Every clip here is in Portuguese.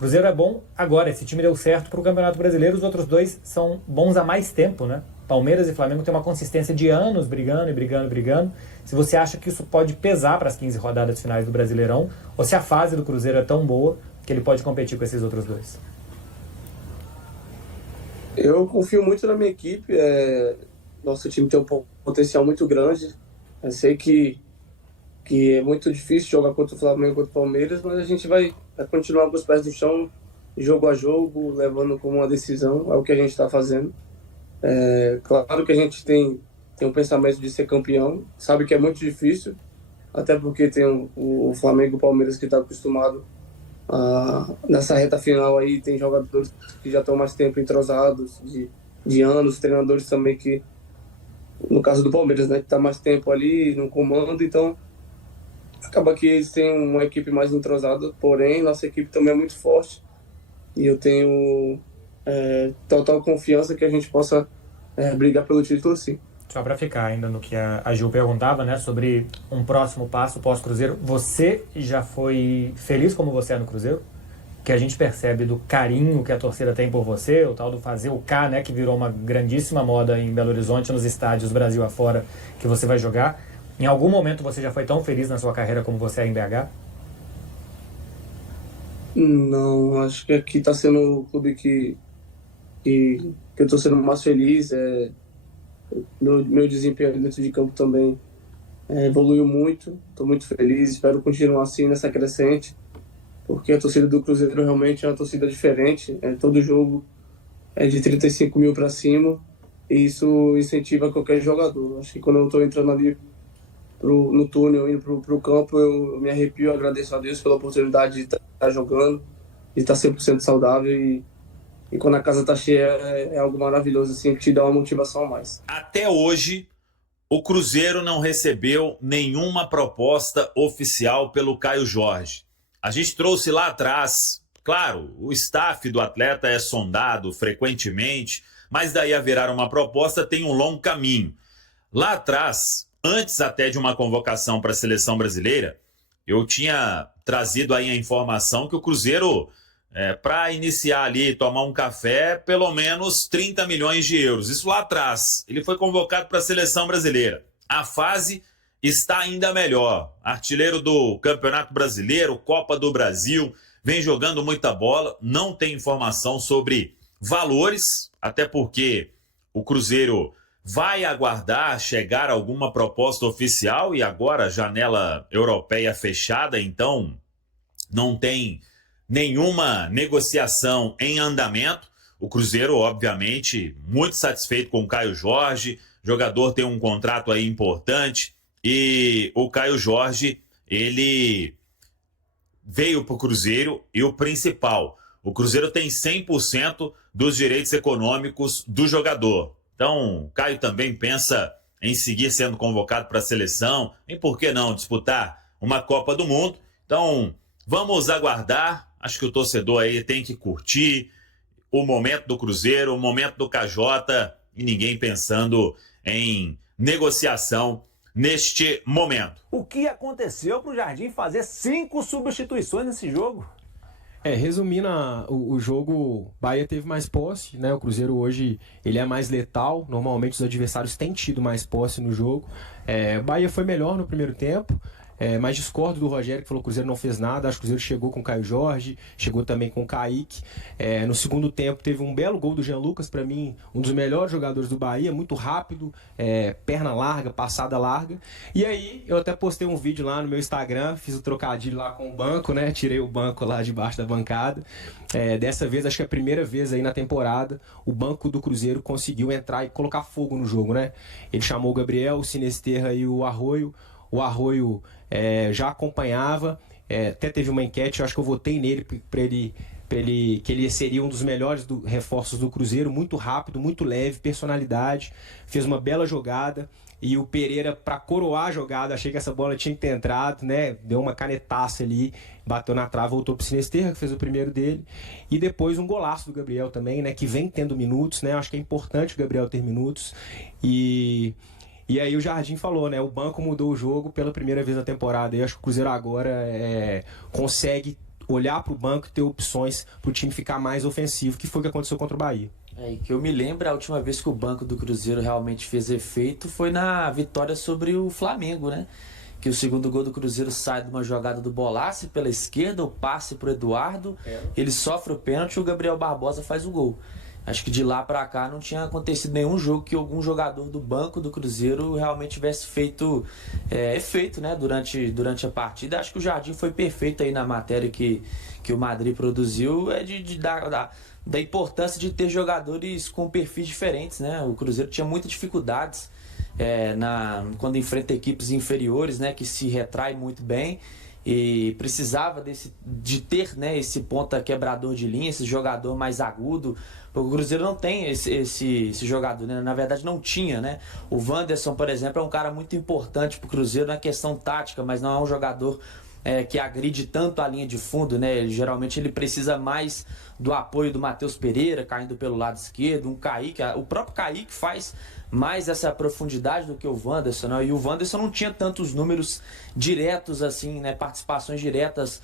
Cruzeiro é bom agora, esse time deu certo para o Campeonato Brasileiro, os outros dois são bons há mais tempo, né? Palmeiras e Flamengo têm uma consistência de anos brigando e brigando e brigando. Se você acha que isso pode pesar para as 15 rodadas finais do Brasileirão, ou se a fase do Cruzeiro é tão boa que ele pode competir com esses outros dois? Eu confio muito na minha equipe. Nosso time tem um potencial muito grande. Eu sei que é muito difícil jogar contra o Flamengo e contra o Palmeiras, mas a gente vai continuar com os pés no chão, jogo a jogo, levando como uma decisão. É o que a gente está fazendo. Claro que a gente tem um pensamento de ser campeão, sabe que é muito difícil, até porque tem o Flamengo e o Palmeiras que está acostumado nessa reta final aí, tem jogadores que já estão mais tempo entrosados, de anos, treinadores também que, no caso do Palmeiras, né, que está mais tempo ali no comando, então acaba que eles têm uma equipe mais entrosada, porém nossa equipe também é muito forte e eu tenho total confiança que a gente possa brigar pelo título, sim. Só para ficar ainda no que a Gil perguntava, né, sobre um próximo passo pós-Cruzeiro, você já foi feliz como você é no Cruzeiro? Que a gente percebe do carinho que a torcida tem por você, o tal do fazer o K, né, que virou uma grandíssima moda em Belo Horizonte, nos estádios Brasil afora, que você vai jogar. Em algum momento você já foi tão feliz na sua carreira como você é em BH? Não, acho que aqui está sendo o clube que eu estou sendo mais feliz. Meu desempenho dentro de campo também evoluiu muito. Estou muito feliz, espero continuar assim nessa crescente, porque a torcida do Cruzeiro realmente é uma torcida diferente. Todo jogo é de 35 mil para cima e isso incentiva qualquer jogador. Acho que quando eu estou entrando ali no túnel, indo pro campo, eu me arrepio, agradeço a Deus pela oportunidade de estar jogando, de estar 100% saudável e quando a casa está cheia é algo maravilhoso, assim, que te dá uma motivação a mais. Até hoje, o Cruzeiro não recebeu nenhuma proposta oficial pelo Caio Jorge. A gente trouxe lá atrás, claro, o staff do atleta é sondado frequentemente, mas daí a virar uma proposta tem um longo caminho. Lá atrás, antes até de uma convocação para a seleção brasileira, eu tinha trazido aí a informação que o Cruzeiro, para iniciar ali, tomar um café, pelo menos 30 milhões de euros. Isso lá atrás. Ele foi convocado para a seleção brasileira. A fase está ainda melhor. Artilheiro do Campeonato Brasileiro, Copa do Brasil, vem jogando muita bola. Não tem informação sobre valores, até porque o Cruzeiro vai aguardar chegar alguma proposta oficial e agora janela europeia fechada, então não tem nenhuma negociação em andamento. O Cruzeiro, obviamente, muito satisfeito com o Caio Jorge, o jogador tem um contrato aí importante e o Caio Jorge, ele veio para o Cruzeiro e o principal, o Cruzeiro tem 100% dos direitos econômicos do jogador. Então, o Caio também pensa em seguir sendo convocado para a seleção, e por que não disputar uma Copa do Mundo. Então, vamos aguardar. Acho que o torcedor aí tem que curtir o momento do Cruzeiro, o momento do KJ, e ninguém pensando em negociação neste momento. O que aconteceu para o Jardim fazer 5 substituições nesse jogo? Resumindo o jogo, o Bahia teve mais posse, né? O Cruzeiro hoje ele é mais letal. Normalmente os adversários têm tido mais posse no jogo. O Bahia foi melhor no primeiro tempo. Mas discordo do Rogério, que falou que o Cruzeiro não fez nada. Acho que o Cruzeiro chegou com o Caio Jorge, chegou também com o Kaique. No segundo tempo teve um belo gol do Jean Lucas, para mim um dos melhores jogadores do Bahia, muito rápido, perna larga, passada larga. E aí eu até postei um vídeo lá no meu Instagram, fiz o trocadilho lá com o banco, né? Tirei o banco lá debaixo da bancada. Dessa vez, acho que é a primeira vez aí na temporada, o banco do Cruzeiro conseguiu entrar e colocar fogo no jogo, né? Ele chamou o Gabriel, o Sinesterra e o Arroio. O Arroio já acompanhava, até teve uma enquete, eu acho que eu votei nele para ele que ele seria um dos melhores reforços do Cruzeiro, muito rápido, muito leve, personalidade, fez uma bela jogada. E o Pereira, para coroar a jogada, achei que essa bola tinha que ter entrado, né? Deu uma canetaça ali, bateu na trave, voltou pro Sinesterra, que fez o primeiro dele. E depois um golaço do Gabriel também, né? Que vem tendo minutos, né? Acho que é importante o Gabriel ter minutos. E aí o Jardim falou, né? O banco mudou o jogo pela primeira vez na temporada. E eu acho que o Cruzeiro agora consegue olhar para o banco e ter opções para o time ficar mais ofensivo, que foi o que aconteceu contra o Bahia. E que eu me lembro, a última vez que o banco do Cruzeiro realmente fez efeito foi na vitória sobre o Flamengo, né? Que o segundo gol do Cruzeiro sai de uma jogada do Bolassi pela esquerda, o passe pro Eduardo, ele sofre o pênalti e o Gabriel Barbosa faz o gol. Acho que de lá pra cá não tinha acontecido nenhum jogo que algum jogador do banco do Cruzeiro realmente tivesse feito efeito, né, durante a partida. Acho que o Jardim foi perfeito aí na matéria que o Madrid produziu, da importância de ter jogadores com perfis diferentes, né? O Cruzeiro tinha muitas dificuldades quando enfrenta equipes inferiores, né, que se retrai muito bem, e precisava de ter, né, esse ponta quebrador de linha, esse jogador mais agudo. O Cruzeiro não tem esse jogador, né? Na verdade não tinha, né? O Wanderson, por exemplo, é um cara muito importante para o Cruzeiro na questão tática, mas não é um jogador que agride tanto a linha de fundo, né? Geralmente ele precisa mais do apoio do Matheus Pereira, caindo pelo lado esquerdo, um Kaique, o próprio Kaique faz mais essa profundidade do que o Wanderson, né? E o Wanderson não tinha tantos números diretos assim, né? Participações diretas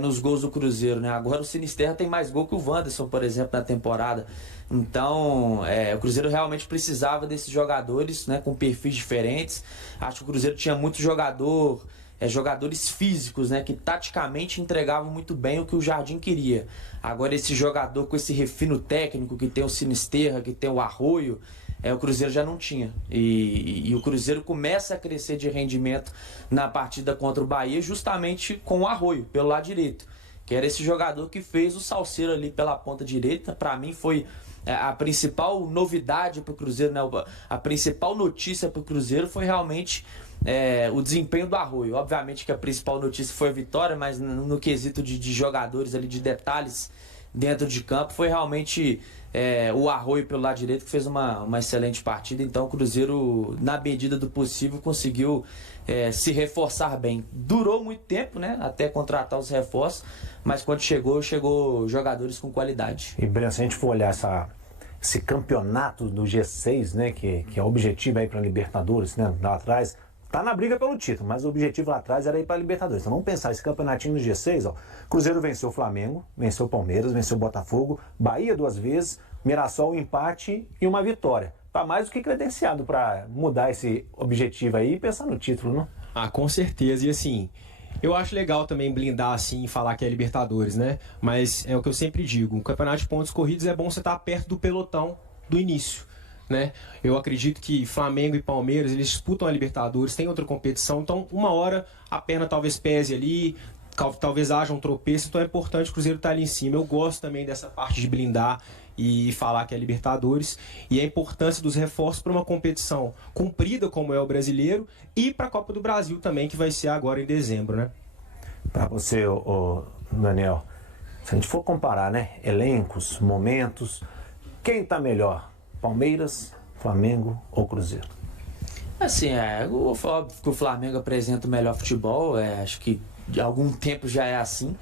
nos gols do Cruzeiro, né? Agora o Sinisterra tem mais gol que o Wanderson, por exemplo, na temporada. Então, o Cruzeiro realmente precisava desses jogadores, né? Com perfis diferentes. Acho que o Cruzeiro tinha muito jogadores físicos, né, que taticamente entregavam muito bem o que o Jardim queria. Agora esse jogador com esse refino técnico, que tem o Sinisterra, que tem o Arroio, o Cruzeiro já não tinha. E o Cruzeiro começa a crescer de rendimento na partida contra o Bahia justamente com o Arroio, pelo lado direito, que era esse jogador que fez o Salceiro ali pela ponta direita. Para mim foi a principal novidade para o Cruzeiro, né? A principal notícia para o Cruzeiro foi realmente o desempenho do Arroio. Obviamente que a principal notícia foi a vitória, mas no quesito de jogadores ali, de detalhes dentro de campo, foi realmente o Arroio pelo lado direito, que fez uma excelente partida. Então o Cruzeiro, na medida do possível, conseguiu se reforçar bem. Durou muito tempo, né, até contratar os reforços, mas quando chegou jogadores com qualidade. E Breno, se a gente for olhar esse campeonato do G6, né, que é o objetivo aí para Libertadores, né, lá atrás, tá na briga pelo título, mas o objetivo lá atrás era ir para Libertadores. Então vamos pensar, esse campeonatinho do G6, ó, Cruzeiro venceu o Flamengo, venceu o Palmeiras, venceu o Botafogo, Bahia 2 vezes, Mirassol um empate e uma vitória. Tá mais do que credenciado para mudar esse objetivo aí e pensar no título, não? Ah, com certeza. E assim, eu acho legal também blindar assim e falar que é Libertadores, né? Mas é o que eu sempre digo, um campeonato de pontos corridos é bom você estar perto do pelotão do início, né? Eu acredito que Flamengo e Palmeiras, eles disputam a Libertadores, tem outra competição, então uma hora a perna talvez pese ali, talvez haja um tropeço, então é importante o Cruzeiro estar ali em cima. Eu gosto também dessa parte de blindar e falar que é Libertadores, e a importância dos reforços para uma competição cumprida como é o Brasileiro, e para a Copa do Brasil também, que vai ser agora em dezembro, né? Para você, Daniel, se a gente for comparar, né, elencos, momentos, quem está melhor? Palmeiras, Flamengo ou Cruzeiro? Assim, óbvio que o Flamengo apresenta o melhor futebol, acho que de algum tempo já é assim,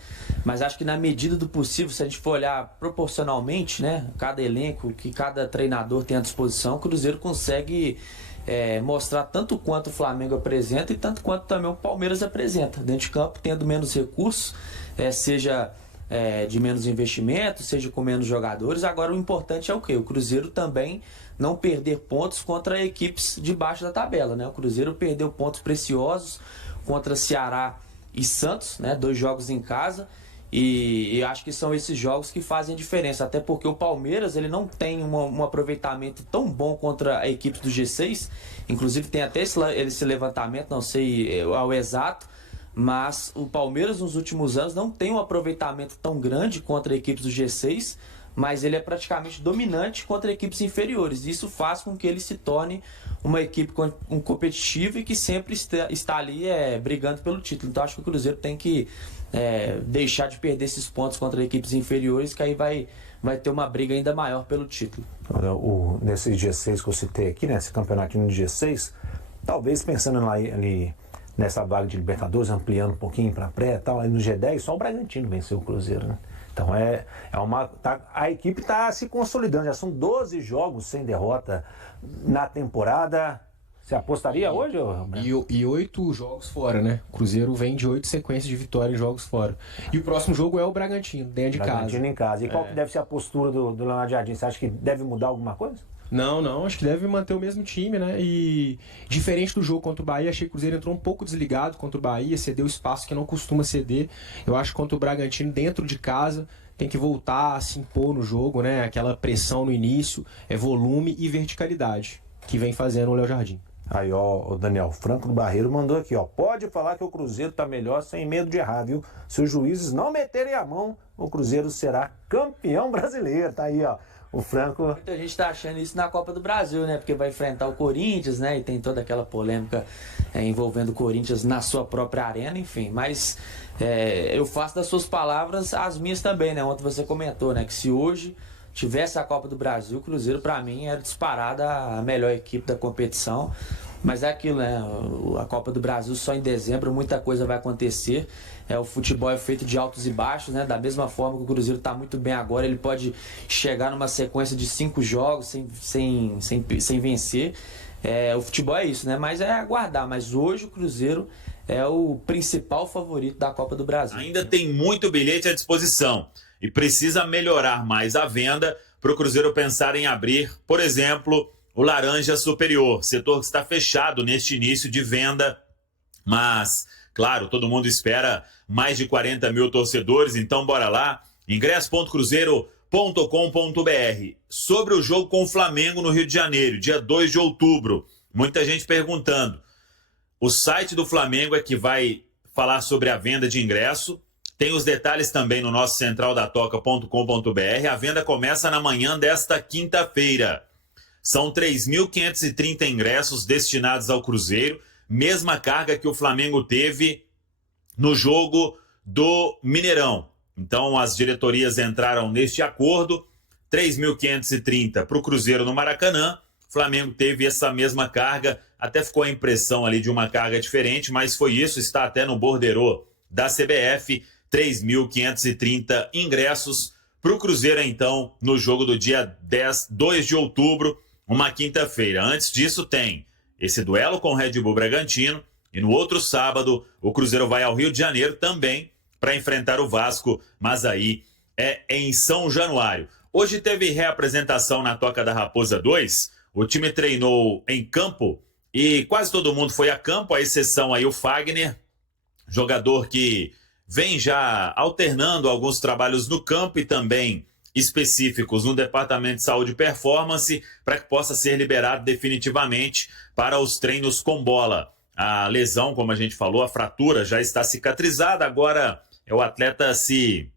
mas acho que na medida do possível, se a gente for olhar proporcionalmente, né, cada elenco, que cada treinador tem à disposição, o Cruzeiro consegue mostrar tanto quanto o Flamengo apresenta e tanto quanto também o Palmeiras apresenta, dentro de campo, tendo menos recursos, seja de menos investimento, seja com menos jogadores. Agora o importante é o quê? O Cruzeiro também não perder pontos contra equipes de baixo da tabela, né? O Cruzeiro perdeu pontos preciosos contra Ceará e Santos, né? 2 jogos em casa, e acho que são esses jogos que fazem a diferença, até porque o Palmeiras ele não tem um aproveitamento tão bom contra a equipe do G6, inclusive tem até esse levantamento, não sei ao exato, mas o Palmeiras nos últimos anos não tem um aproveitamento tão grande contra equipes do G6, mas ele é praticamente dominante contra equipes inferiores. Isso faz com que ele se torne uma equipe competitiva e que sempre está ali brigando pelo título. Então acho que o Cruzeiro tem que deixar de perder esses pontos contra equipes inferiores, que aí vai ter uma briga ainda maior pelo título. Nesse G6 que eu citei aqui, nesse campeonatinho de G6, talvez pensando ali nessa vaga de Libertadores, ampliando um pouquinho para pré e tal, aí no G10 só o Bragantino venceu o Cruzeiro, né? Então a equipe está se consolidando, já são 12 jogos sem derrota na temporada. Você apostaria hoje, ô? E 8 jogos fora, né? O Cruzeiro vem de 8 sequências de vitória em jogos fora. E o próximo jogo é o Bragantino, dentro de casa. Bragantino em casa. E qual que deve ser a postura do Leonardo Jardim? Você acha que deve mudar alguma coisa? Não, acho que deve manter o mesmo time, né? E diferente do jogo contra o Bahia, achei que o Cruzeiro entrou um pouco desligado contra o Bahia, cedeu espaço que não costuma ceder. Eu acho que contra o Bragantino, dentro de casa, tem que voltar a se impor no jogo, né? Aquela pressão no início, volume e verticalidade, que vem fazendo o Léo Jardim. Aí, ó, o Daniel Franco do Barreiro mandou aqui, ó. Pode falar que o Cruzeiro tá melhor sem medo de errar, viu? Se os juízes não meterem a mão, o Cruzeiro será campeão brasileiro. Tá aí, ó. O Franco... Muita gente tá achando isso na Copa do Brasil, né? Porque vai enfrentar o Corinthians, né? E tem toda aquela polêmica envolvendo o Corinthians na sua própria arena, enfim. Mas eu faço das suas palavras as minhas também, né? Ontem você comentou, né? Que se hoje tivesse a Copa do Brasil, o Cruzeiro, para mim, era disparada a melhor equipe da competição. Mas é aquilo, né? A Copa do Brasil só em dezembro, muita coisa vai acontecer. O futebol é feito de altos e baixos, né? Da mesma forma que o Cruzeiro está muito bem agora, ele pode chegar numa sequência de 5 jogos sem vencer. O futebol é isso, né? Mas é aguardar. Mas hoje o Cruzeiro é o principal favorito da Copa do Brasil. Ainda tem muito bilhete à disposição e precisa melhorar mais a venda para o Cruzeiro pensar em abrir, por exemplo, o Laranja Superior, setor que está fechado neste início de venda, mas, claro, todo mundo espera mais de 40 mil torcedores, então bora lá, ingresso.cruzeiro.com.br. Sobre o jogo com o Flamengo no Rio de Janeiro, dia 2 de outubro, muita gente perguntando. O site do Flamengo é que vai falar sobre a venda de ingresso. Tem os detalhes também no nosso centraldatoca.com.br. A venda começa na manhã desta quinta-feira. São 3.530 ingressos destinados ao Cruzeiro, mesma carga que o Flamengo teve no jogo do Mineirão. Então as diretorias entraram neste acordo, 3.530 para o Cruzeiro no Maracanã. O Flamengo teve essa mesma carga, até ficou a impressão ali de uma carga diferente, mas foi isso, está até no borderô da CBF, 3.530 ingressos para o Cruzeiro, então, no jogo do dia 2 de outubro, uma quinta-feira. Antes disso tem esse duelo com o Red Bull Bragantino e no outro sábado o Cruzeiro vai ao Rio de Janeiro também para enfrentar o Vasco, mas aí é em São Januário. Hoje teve reapresentação na Toca da Raposa 2, o time treinou em campo e quase todo mundo foi a campo, à exceção aí o Fagner, jogador que vem já alternando alguns trabalhos no campo e também específicos no Departamento de Saúde e Performance para que possa ser liberado definitivamente para os treinos com bola. A lesão, como a gente falou, a fratura já está cicatrizada, agora é o atleta se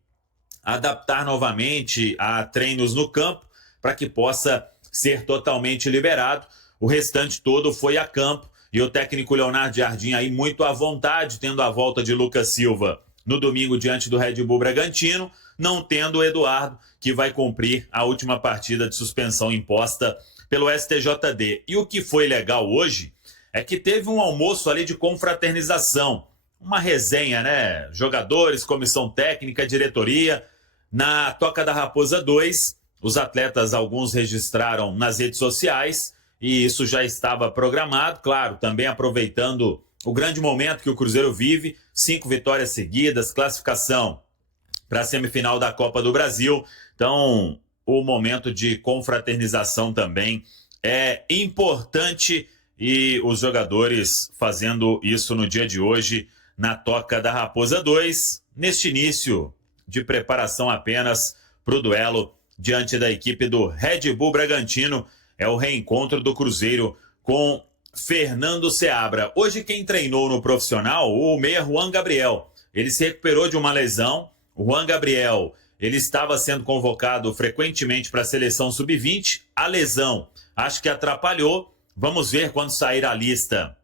adaptar novamente a treinos no campo para que possa ser totalmente liberado. O restante todo foi a campo e o técnico Leonardo Jardim aí muito à vontade, tendo a volta de Lucas Silva no domingo diante do Red Bull Bragantino, não tendo o Eduardo, que vai cumprir a última partida de suspensão imposta pelo STJD. E o que foi legal hoje é que teve um almoço ali de confraternização, uma resenha, né? Jogadores, comissão técnica, diretoria, na Toca da Raposa 2. Os atletas, alguns registraram nas redes sociais e isso já estava programado, claro, também aproveitando o grande momento que o Cruzeiro vive, 5 vitórias seguidas, classificação para a semifinal da Copa do Brasil. Então, o momento de confraternização também é importante e os jogadores fazendo isso no dia de hoje na Toca da Raposa 2, neste início de preparação apenas para o duelo diante da equipe do Red Bull Bragantino. É o reencontro do Cruzeiro com Fernando Seabra. Hoje quem treinou no profissional, o meia Juan Gabriel. Ele se recuperou de uma lesão. O Juan Gabriel, ele estava sendo convocado frequentemente para a seleção sub-20. A lesão, acho que atrapalhou. Vamos ver quando sair a lista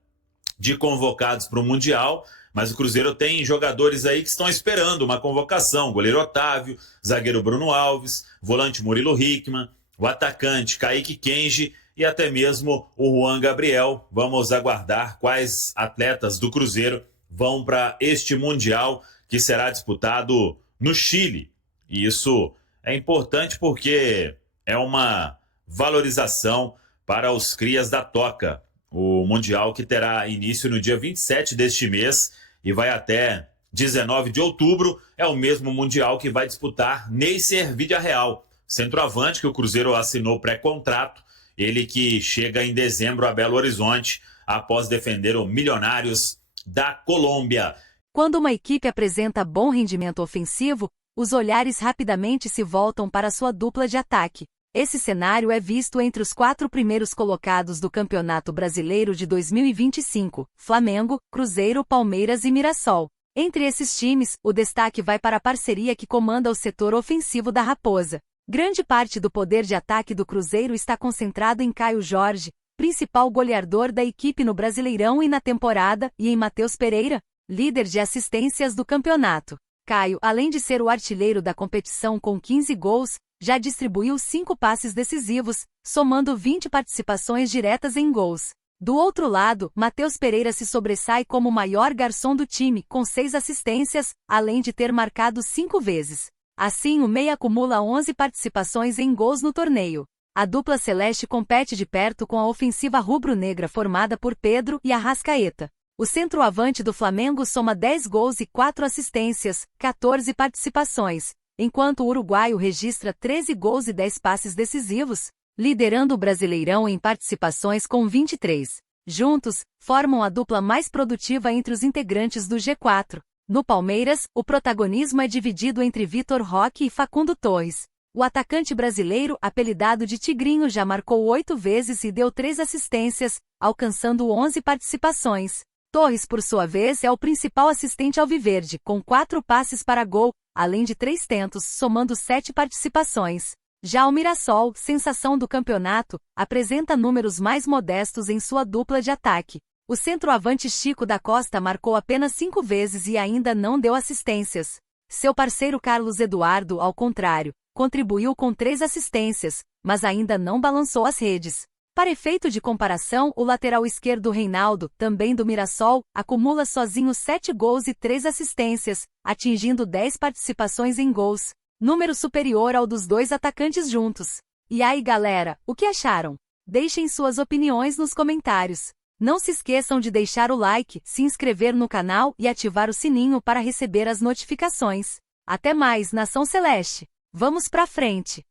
de convocados para o Mundial. Mas o Cruzeiro tem jogadores aí que estão esperando uma convocação. Goleiro Otávio, zagueiro Bruno Alves, volante Murilo Hickman, o atacante Kaique Kenji e até mesmo o Juan Gabriel. Vamos aguardar quais atletas do Cruzeiro vão para este Mundial que será disputado no Chile. E isso é importante porque é uma valorização para os crias da Toca. O Mundial que terá início no dia 27 deste mês e vai até 19 de outubro. É o mesmo Mundial que vai disputar Neisser Villarreal, centroavante que o Cruzeiro assinou pré-contrato. Ele que chega em dezembro a Belo Horizonte após defender o Milionários da Colômbia. Quando uma equipe apresenta bom rendimento ofensivo, os olhares rapidamente se voltam para sua dupla de ataque. Esse cenário é visto entre os 4 primeiros colocados do Campeonato Brasileiro de 2025, Flamengo, Cruzeiro, Palmeiras e Mirassol. Entre esses times, o destaque vai para a parceria que comanda o setor ofensivo da Raposa. Grande parte do poder de ataque do Cruzeiro está concentrado em Caio Jorge, principal goleador da equipe no Brasileirão e na temporada, e em Matheus Pereira, líder de assistências do campeonato. Caio, além de ser o artilheiro da competição com 15 gols, já distribuiu 5 passes decisivos, somando 20 participações diretas em gols. Do outro lado, Matheus Pereira se sobressai como o maior garçom do time, com 6 assistências, além de ter marcado 5 vezes. Assim, o meia acumula 11 participações em gols no torneio. A dupla celeste compete de perto com a ofensiva rubro-negra formada por Pedro e Arrascaeta. O centroavante do Flamengo soma 10 gols e 4 assistências, 14 participações, enquanto o uruguaio registra 13 gols e 10 passes decisivos, liderando o Brasileirão em participações com 23. Juntos, formam a dupla mais produtiva entre os integrantes do G4. No Palmeiras, o protagonismo é dividido entre Vitor Roque e Facundo Torres. O atacante brasileiro, apelidado de Tigrinho, já marcou 8 vezes e deu 3 assistências, alcançando 11 participações. Torres, por sua vez, é o principal assistente alviverde, com 4 passes para gol, além de 3 tentos, somando 7 participações. Já o Mirassol, sensação do campeonato, apresenta números mais modestos em sua dupla de ataque. O centroavante Chico da Costa marcou apenas 5 vezes e ainda não deu assistências. Seu parceiro Carlos Eduardo, ao contrário, contribuiu com 3 assistências, mas ainda não balançou as redes. Para efeito de comparação, o lateral esquerdo Reinaldo, também do Mirassol, acumula sozinho 7 gols e 3 assistências, atingindo 10 participações em gols, número superior ao dos 2 atacantes juntos. E aí, galera, o que acharam? Deixem suas opiniões nos comentários. Não se esqueçam de deixar o like, se inscrever no canal e ativar o sininho para receber as notificações. Até mais, Nação Celeste! Vamos pra frente!